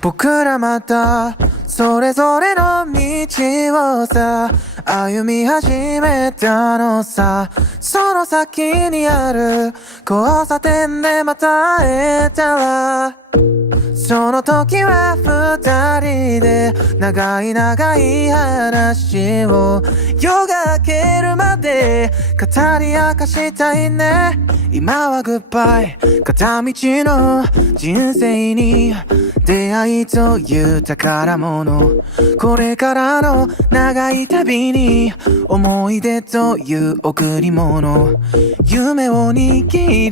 僕らまたそれぞれの道をさ歩み始めたのさ。その先にある交差点でまた会えたら、その時は二人で長い長い話を夜が明けるまで語り明かしたいね。今はグッバイ片道の人生に出会いという宝物、これからの長い旅に思い出という贈り物、夢を握り